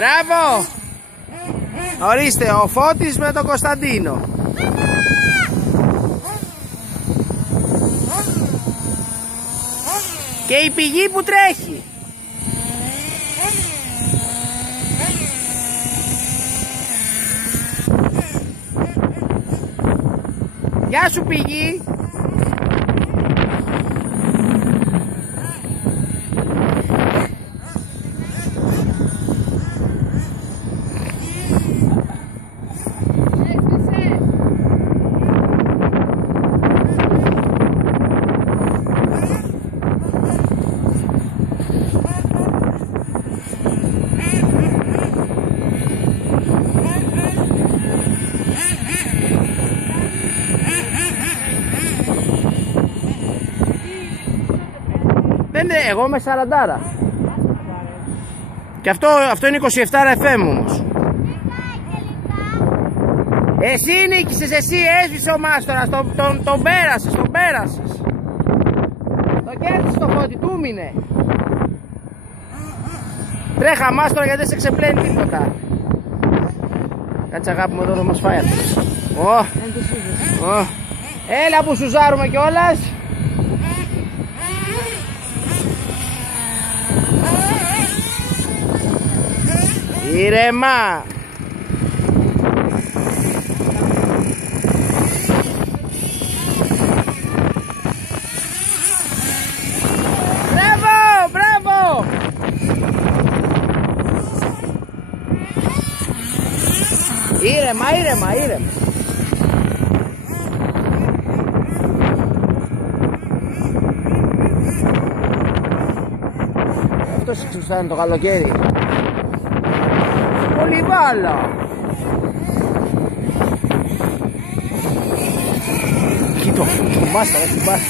Μπράβο! Ορίστε, ο Φώτης με τον Κωνσταντίνο. Και η πηγή που τρέχει. Γεια σου πηγή. Εγώ είμαι 40. Και αυτό είναι 27 FM όμως. Εσύ νίκησες, εσύ έσβησε ο μάστορας, τον πέρασες, τον πέρασες. Το κέρδισες το Φώτη, του μείνε. Τρέχα μάστορα γιατί δεν σε ξεπλένει τίποτα. Κάτσε αγάπη μου εδώ να μας φάει αυτός. Έλα που σουζάρουμε κιόλας. Ήρεμα! Μπράβο! Μπράβο! Ήρεμα, ήρεμα, ήρεμα. Αυτός εξουσάνε το καλοκαίρι. Πολύ μπάλα. Κοίτα, το μάσταρα έχει πάρει.